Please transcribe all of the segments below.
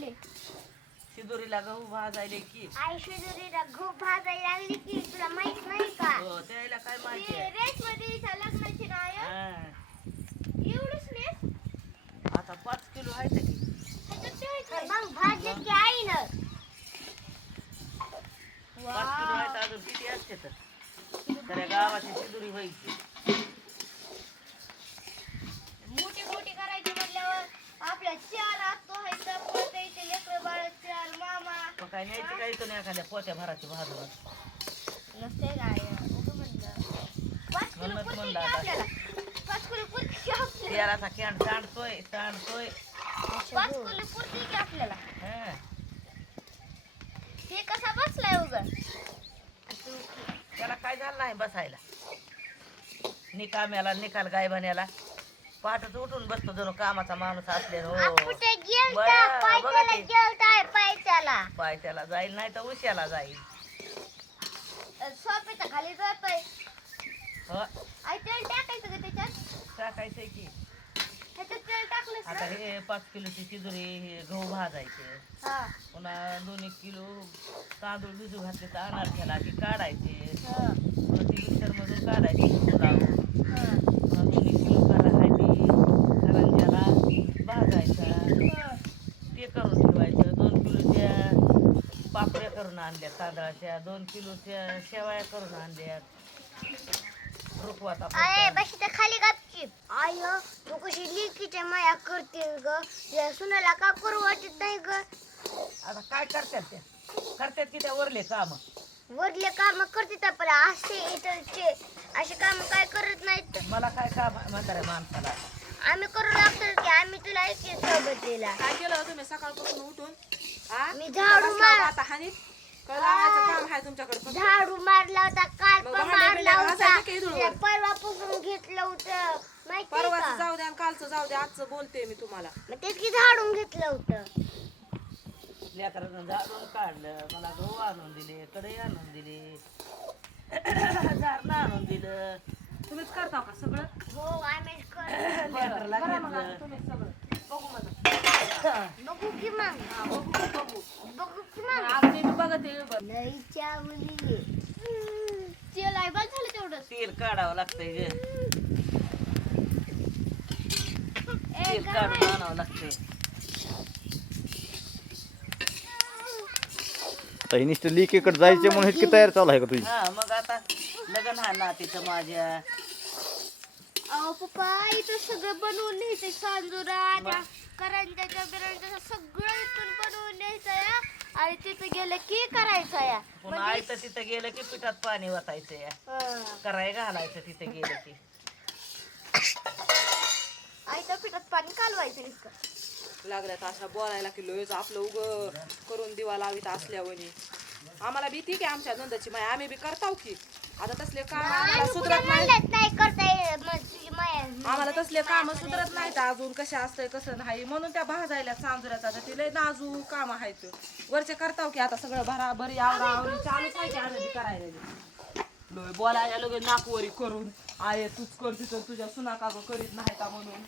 लागले. शिदोरीला गहू भाजायले की. आई शिजुरीला गहू भाजायला लागली की तुला माहीत नाही का? हो त्याला काय माहिती आहे? देवीच्या लग्नाची नाय. एवढंच आता पाच किलो आहे ते की ह्याच्यात ठेवायचं मग भाजलं की आई ना. पाच किलो आहे तर अजून किती असते तर? तर गावाची शिदोरी व्हायची. मोठी मोठी करायची म्हणल्यावर आपल्या चार आतो आहेत पोते इथे लेकरं बाळ चार मामा मग काय न्यायची काही तर नाही एखाद्या पोत्या भराची भाजून. नसते काय उगं म्हणलं. पाच किलो म्हणूनच पुरती म्हणलं की आता. आपल्याला. पाच किलो पुरती की आपल्याला. तेराचा कॅन सांडतोय सांडतोय पाच किलो पुरती की आपल्याला. हा. हे कसा बसलाय उगं? त्याला काय झालं नाही बसायला? निकाम्याला निकाल गायबान्याला. पहाटच उठून बसतो जणू कामाचा माणूस असले हो. कुठे गेलता? बरं, पाय बघा त्याला ते. गेलताय पाय त्याला पाय त्याला जाईल नाही तर उश्याला जाईल. सोप्याच्या खाली जातोय. हो. आई तेल टाकायचं का त्याच्यात? टाकायचंय की. ह्याच्यात तेल टाकलंस आता ना? हे पाच किलोची चिजुरी हे गहू भाजायचे. हा. पुन्हा दोन एक किलो तांदूळ भिजू घातले तर अनारख्याला की काढायचे. हा. पुन्हा ती मिक्सरमधून काढायचे लावून. हा पुन्हा दोन एक किलो करायची करंज्याला भाजायचा ते करून ठेवायचं दोन किलोच्या पापड्या करून आणल्या तांदळाच्या दोन किलोच्या शेवाया करून आणल्या. रुखवात अरे आपण बशी तर खाली आय तू कशी लिकीच्या माया करते ग? या सुनाला का करू वाटत नाही ग? आता काय करतात त्या? करतात की त्या वरले काम? वरले काम करते पण असे इतरचे असे काम काय करत नाहीत? मला काय काम म्हाताऱ्या माणसाला? आम्ही करू लागतो की आम्ही तुला एक सोबत दिला. काय केलं हो तुम्ही सकाळपासून उठून? हा? मी झाडू मार- आता हानीत? कळलं आणायचं काम आहे तुमच्याकडे फक्त. झाडू मारला होता काल मग पण भांडे मारला बिंडे होता. घासायचे की धुळवर? परवा पुसून घेतलं होतं. माहिती परवाचं का? जाऊ द्या आणि कालचं जाऊ द्या आजचं बोलते मी तुम्हाला. मग तेच की झाडून घेतलं होतं. लेकरानं झाडून काढलं? मला गहू आणून दिले कढई आणून दिली. झाडणं आणून दिलं. तुम्हीच करता का सगळं? हो आम्ही कर लेकराला करा मग आता घेतलं तुम्हीच सगळं बघू मला बघू की मग हा, बघू बघू बघू की मग आता मी बी बघते बघ. लई चावली तेल आहे बस झालं तेवढंच काढावं लागतंय ग. तेल? काढून आणावं लागतंय. आता ही नुसतं लिकीकडे जायचे म्हणून इतकी तयार चालू आहे का तुझी? हा मग आता लग्न हा नातीचं माझ्या. अहो पप्पा इथं सगळं बनवून न्यायचंय सांजुरा करंजाच्या बिरंजाच्या सगळं इथून बनवून न्यायचं या आणि तिथं गेलं की करायचं या. पुन्हा आई तर तिथं गेलं की पिठात पाणी वाटायचं या. हं. कराय घालायचं तिथं गेलं की. आईच्या पिठात पाणी कालवायचं नुसतं. लागल्यात अशा बोलायला की लोयच आपलं उग. करून दिवा लावित असल्यावनी आम्हाला भीती की आमच्या नंदाची माय. आम्ही बी करताव की. आता तसले काम आम्हाला सुधरत नाही. माया. आम्हाला तसले काम सुधरत नाहीत अजून. कसे असतंय कसं नाही. म्हणून त्या भाजायला सांजुऱ्याचा तर तिला नाजू काम आहेत. वरचे करताव की आता सगळं भराभरी आवरा आवरी चालूच आहे की आम्ही बी करायला? लोय बोलायला लगे नाकवरी करून. आहे तूच करते तर तुझ्या सुना का करीत नाही का म्हणून?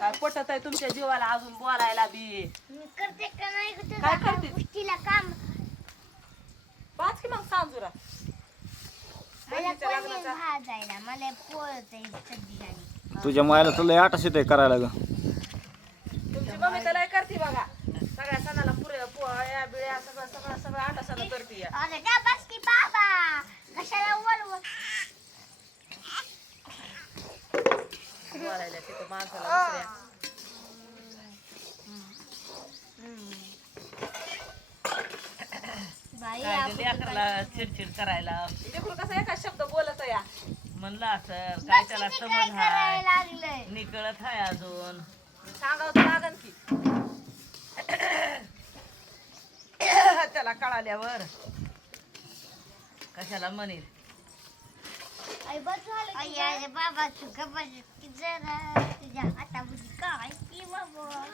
काय पटत आहे तुमच्या जीवाला अजून बोलायला बी? काय? करते? गोष्टीला काम पाच की मग सांजुरा मला बहिणीच्या कोणी लग्नाचा भाजायला? मला पोळत आहे सध्या तुझ्या मायाला तुला आटाच येते करायला ग. तुमची मम्मी तर लय करते बघा. सगळ्या सणाला पोळ्या बिळ्या सगळं सगळं सगळं आटा सण करते अरे त्या बस की बाबा. कशाला वळवळ बोलायला तिथं माणसाला दुसऱ्या बाई काय चिडचिड करायला लेकरू कसं एका शब्द बोलत या म्हणलं असं काय त्याला काय समज हाय निकळत हाय अजून सांगावं तर लागन की त्याला कळाल्यावर कशाला म्हणेल बाबा तुझ्या हातामध्ये काय की बाबा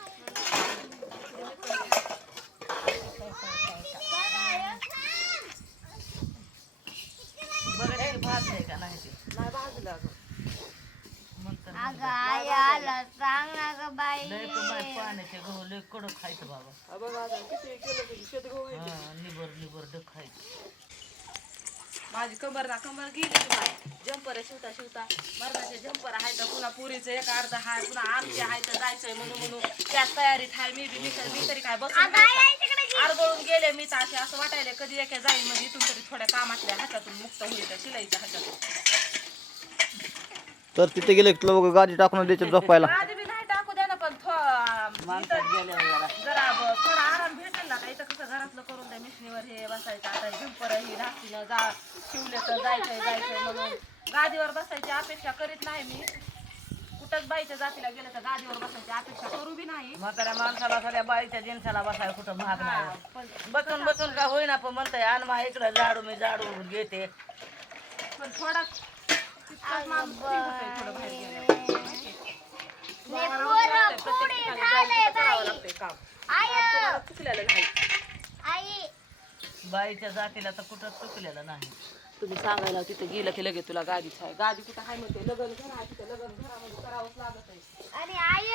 पाण्याचे गहू लय कडक खायचं बाबा. निबर डक खायचं. माझी कंबर ना कंबर गेली तुम्हाला जम्पर शिवता शिवता. मरणाचे जम्पर आहे तर पुन्हा पुरीचं एक अर्ध हाय पुन्हा आमचे आहे तर जायचंय म्हणून म्हणून. त्याच तयारीत आहे मी बी मी तर- मी तरी काय बसून आरगळून गेले मी तर असे असं वाटायला कधी एका जाईल म्हणजे इथून तरी थोड्या कामातल्या हातातून मुक्त होईल त्या शिलाईच्या हातातून. तर तिथे गेले तुला बघ गाडी टाकून द्यायचं झोपायला. आधी बी नाही टाकू द्या ना पण थो- जरा. जरा ब- थोडा आराम भेटेल ना का इथं कसं घरातलं करून मिशनीवर हे बसायचं आता झंपर ही जा शिवले तर जायचंय जायचंय म्हणून. गादीवर बसायची अपेक्षा करीत नाही मी. कुठंच बाईच्या जातीला गेलं तर गादीवर बसायची अपेक्षा करू बी नाही. म्हाताऱ्या माणसाला सगळ्या बाईच्या जिन्साला बसाय कुठं महाग नाही. पण बसून बसून का होईना पण म्हणताय आण मा इकडं झाडू मी झाडू घेते. पण थोडा तितकाच माणूस free होतोय थोडं बाहेर गेल्यावर. पोरं प्रत्येक पुढे ठिकाणी झालंय जाऊन करावं बाई. लागतंय काम. आय कोणाला चुकलेलं नाही. आई. बाईच्या जातीला तर कुठं चुकलेलं नाही. तुम्ही सांगायला तिथे गेलं की लगेच तुला गादीच आहे गादी कुठं आहे म्हणते लग्न घर आहे तिथे लग्न घरामध्ये करावंच लागत आहे. आणि आय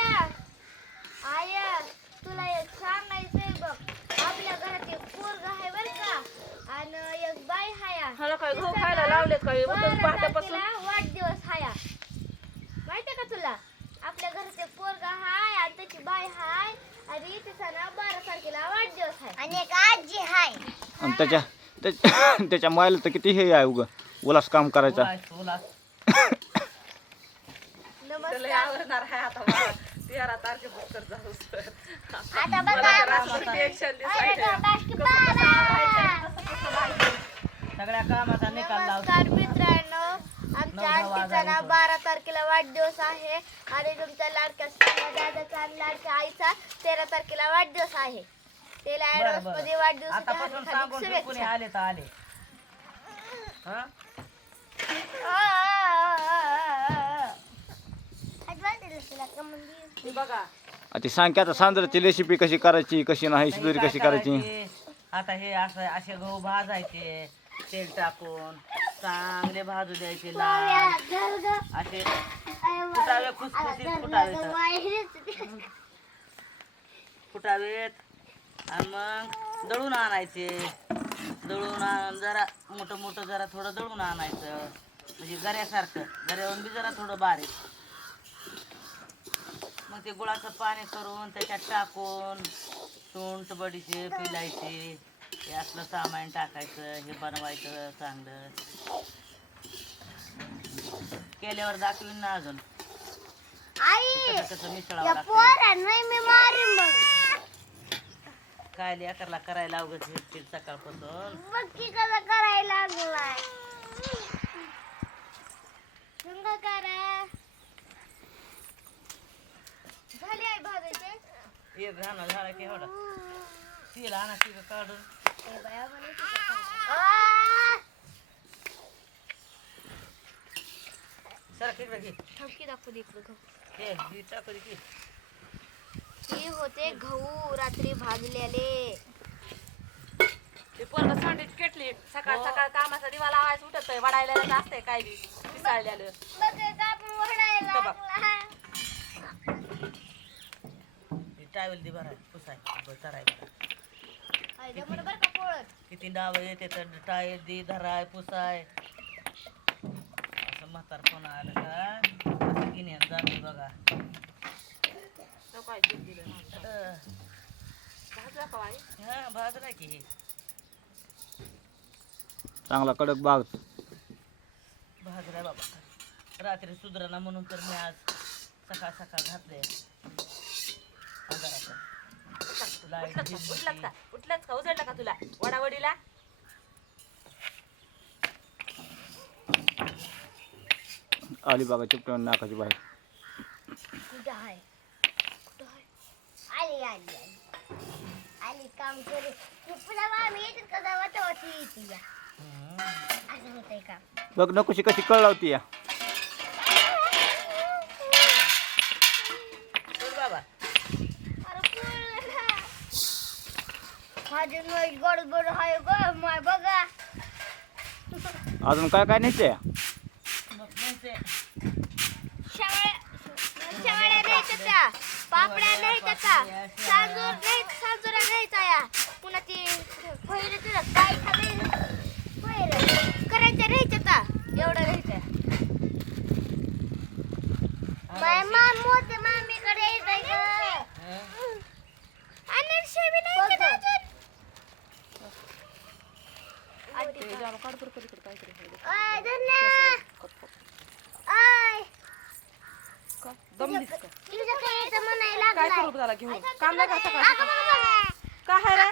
आय तुला एक सांगायचंय बघ. आपल्या घरात एक पोरग आहे बर का आणि एक बाई हाया. हाला काय गहू खायला लावलेत काय पहाटेपासून वाढदिवस हाया. माहितीये का तुला? आपल्या घरात एक पोरग हाय आणि त्याची बाई हाय आणि तिचा ना बारा तारखेला वाढदिवस हाय. आणि एक आजी हाय. आणि त्याच्या त्याच्या त्याच्या मायला तर किती हे आहे उग? उलास काम करायचा. सगळ्या कामाचा निकाल लावतो. नमस्कार मित्रांनो. आमच्या आंटीचा. ना बारा तारखेला वाढदिवस आहे. आणि तुमच्या लाडक्या सोन्या दादाचा आणि लाडक्या आईचा तेरा तारखेला वाढदिवस आहे. त्याला बरं, ऍडव्हान्स बरं. मध्ये वाढदिवसाच्या आतापासून हार्दिक सांगून ठेव, कुणी शुभेच्छा आले तर आले. हा? बघा. आ ती सांग की आता सांजराची रेसिपी कशी करायची कशी नाही काय कशी करायची? करायचे? आता हे असं असे गहू भाजायचे तेल टाकून चांगले भाजू द्यायचे लाल. असे फुटावे खुसखुशीत फुटावे फुटावेत. आणि मग दळून आणायचे. दळून आण जरा मोठं मोठं जरा थोडं दळून आणायचं. म्हणजे गऱ्यासारखं. गऱ्यावरून बी जरा थोडं बारीक. मग ते गुळाचं पाणी करून त्याच्यात टाकून सुंठ बडीचे पिलायचे. हे असलं सामान टाकायचं हे बनवायचं चांगलं. केल्यावर दाखवीन ना अजून. आई कसं मिसळावं लागतं पोरांना मी मारीन मग काय लेकरला करायला अवघड भेटतील सकाळपासून. बघ की कसं करायला लागलाय? रंग करा. झाले आई भाजायचे एक घाणं झाला की एवढा. तिला आणा ती काढून. ए बाया, मला तिथं आ! सर तिकडे घे. थांब की दाखवू दे इकडं गहू. हे ही टाकू दे की. हे होते गहू रात्री भाजलेले. ते पोरग सांडीच केटली सकाळ सकाळ कामाचा दिवा लावायचं उठत आहे वडायला असतंय काय बी पिसाळलेलं. इथं बघ. ही टावेल दे बरं पुसाय. बरं का पोळत किती डाव येते तर टायर दे धराय पुसाय. असं म्हातारपणा आलं का असं गिन्यान जाते बघा तो काय दूध दिलं नाही. अं, भाजला का भाजला. चांगला कडक बाग. भाजलाय बाबा रात्री सुधरणा म्हणून तर मी आज सकाळ सकाळ घातले उठलंच का? उठलंच. का? उजळलं का? तुला? वडावडीला? आली बागा चिपटून नाकाची बाहेर कुठं आहे कुठं आहे? आली आली आली आली काम करे. तुला आम्ही येतात का जावा तेव्हा ती येते या. हम्म. असं होतंय का? बघ नकोशी कशी कळ लावती या बाबा. अरे. माझे आहे ग माय बघा. अजून काय काय नाही मग म्हणते शेवळ्या शेवाळ्या न्यायच्या त्या पापड्या न्यायच्या त्या सांजूर नाही सांजुरा न्यायचा या पुन्हा ती पहिलं तुझं काय खाल्लं पहिलं करायच्या न्यायच्या त्या एवढं न्यायच्या माय माम मोठे मामीकडे येतंय ग. हं? आणि शेवी न्यायच्या ना अजून. ते जाणं काढ बरं पलीकडे काहीतरी आहे बघ. ओय, धन्या. ओय, का? दमलीस का तुझं काय येतं म्हणायला त्याला घेऊन काम नाही का सकाळ काय आहे रे.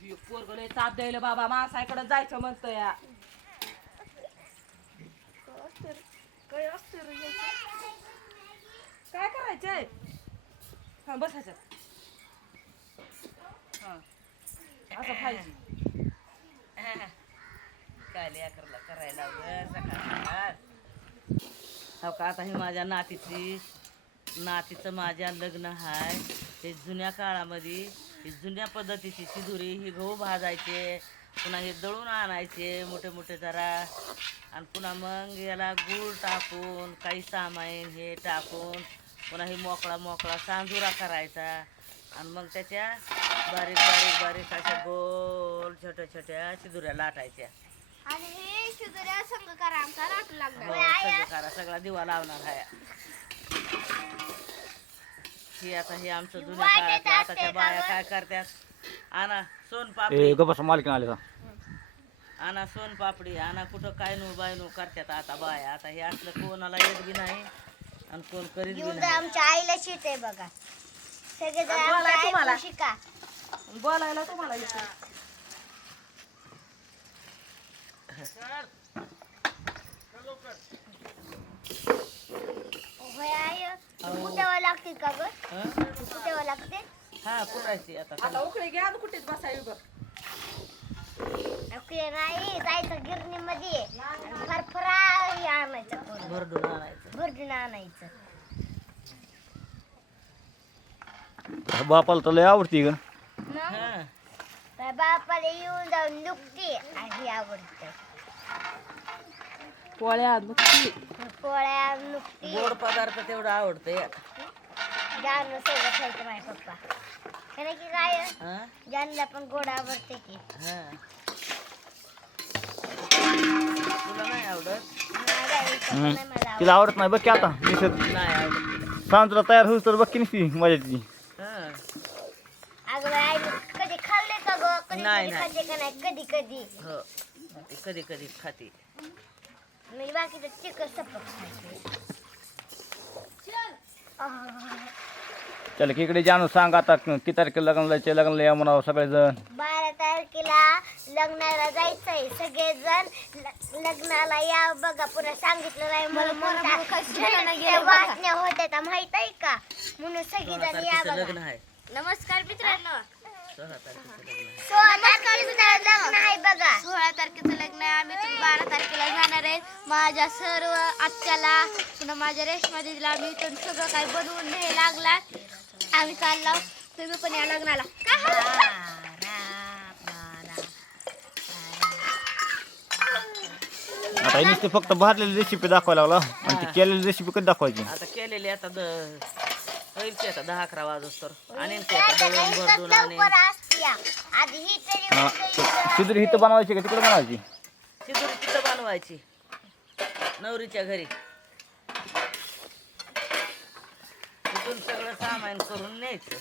हे पोरगं लय ताप द्यायला बाबा. माणसाकडे जायचं म्हणतं या. काय असते रे याचं? काय करायचंय? हा बसायचं हा. असं पाहिजे. काय लेकरला करायला लावलं सकाळ. सकाळ हो का? आता ही माझ्या नातीची नातीचं माझ्या लग्न आहे हे जुन्या काळामध्ये ही जुन्या पद्धतीची शिदुरी ही गहू भाजायचे पुन्हा हे दळून आणायचे मोठे मोठे जरा. आणि पुन्हा मग याला गूळ टाकून काही सामान हे टाकून पुन्हा हे मोकळा मोकळा सांजुरा करायचा. आणि मग त्याच्या बारीक बारीक बारीक अशा गोल छोट्या छोट्या शिदुऱ्या लाटायच्या. आणि हे शुगऱ्या संघ करा आमचा नाटू लागला हो, सगळा दिवा लावणार आहे ही आता हे आमचं जुन्या काळातलं आताच्या बाया काय करतात आणा सोन ए पापडी. गप्पा मालकीन आले का? आणा सोन पापडी. आणा कुठं काय नो बाय नो करतात आता बाया. आता हे असलं कोणाला येत बी नाही आणि कोण करीत बी नाही. आमच्या आईला शिट आहे बघा बोलाय आमच्या तुम्हाला. शिका. बोलायला तुम्हाला येतं कुठेवा लागते का ग? कुठेवा लागते? हा कुठायची आता? आता उकळी घ्या आणि कुठेच बसावी बघ. उकळे नाही जायचं गिरणीमध्ये. फरफरा हे आणायचं भरडून आणायचं. भरडून आणायचं. बापाला तर लय आवडती ग. हं. बापाला येऊन जाऊन नुकती आणि आवडते. पोळ्या नुकती. पोळ्या नुकती. गोड पदार्थ तेवढं आवडतंय जानू सगळं खायचं माझ्या पप्पा. नाही की काय? हं? जानला पण गोड आवडते की. हं. तुला नाही आवडत? आवडत. तिला आवडत नाही बघ की आता दिसत नाही आवडत. सांग तुला तयार होऊस तर बघ की नसती मजा ती हं. अगं बाई, आई कधी खाल्ले का ग कधी. खाल्ले का नाही? कधी कधी. हो. ती कधी कधी खाते. बाकीचं चिकन सपक खायचं चल की इकडे जानू सांग आता किती तारखेला लग्न जायचे लग्नाला या म्हणावं सगळेजण. बारा तारखेला लग्नाला जायचंय सगळेजण. ल- लग्नाला या बघा पुन्हा सांगितलं नाही म्हणून म्हणता, घरी वाटण्या होत्या त्या माहीत आहे का? म्हणून सगळेजण या बघा. लग्न नमस्कार मित्रांनो. सोळा तारखेचं लग्न आहे. सोळा तारखेचं लग्न आम्ही इथून बारा तारखेला जाणार आहे. माझ्या सर्व आत्याला पुन्हा माझ्या रेशमा दिदीला आम्ही इथून सगळं काही बनवून न्यायला लागला आम्ही चाललो तुम्ही पण या लग्नाला? आता नुसते फक्त भरलेली रेसिपी दाखवायला लागला. आणि ती केलेली रेसिपी कधी दाखवायची? आता केलेली आता होईल की आता दहा अकरा वाजोस तर. आणीन की आता दळून भरडून आणीन ही. इथं बनवायची का तिकडे बनवायची? शिदुरी तिथं बनवायची. नवरीच्या घरी. तिथून सगळं सामान करून न्यायचं.